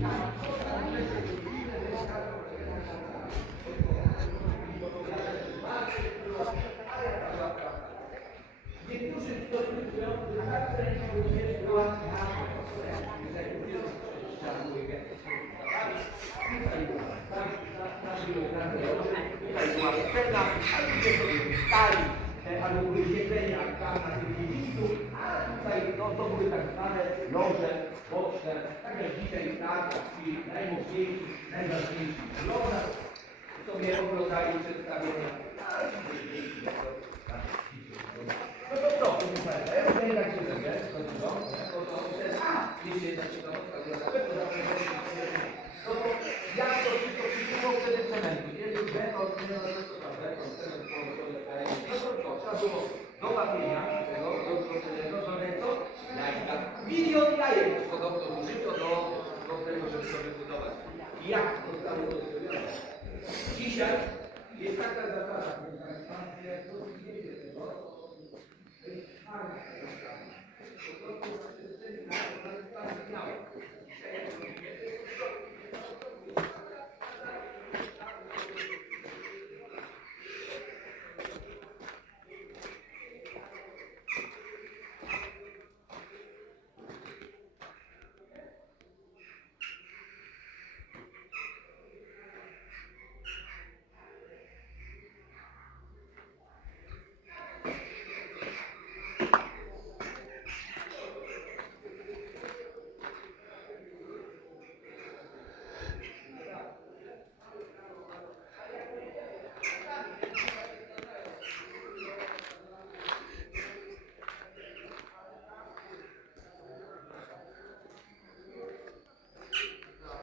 Niektórzy stosują, że tak część również była tutaj była scena, a ludzie sobie stali, albo były siedzenia tam na tym miejscu, a tutaj no, to były tak zwane loże boczne, tak jak dzisiaj tak, ci najmocniejsi, najważniejsi loże, sobie oglądali przedstawienia. No to co, ja już nie tak się zębę, jeśli jednak się to no to jak to wszystko przyszło wtedy cementu? Jeżeli beton, no to co, trzeba było do wapienia tego, do tego, milion jajek podobno użyto do tego, żeby to wybudować. I jak to zostało zrobione? Dzisiaj jest taka zasada, proszę Państwa,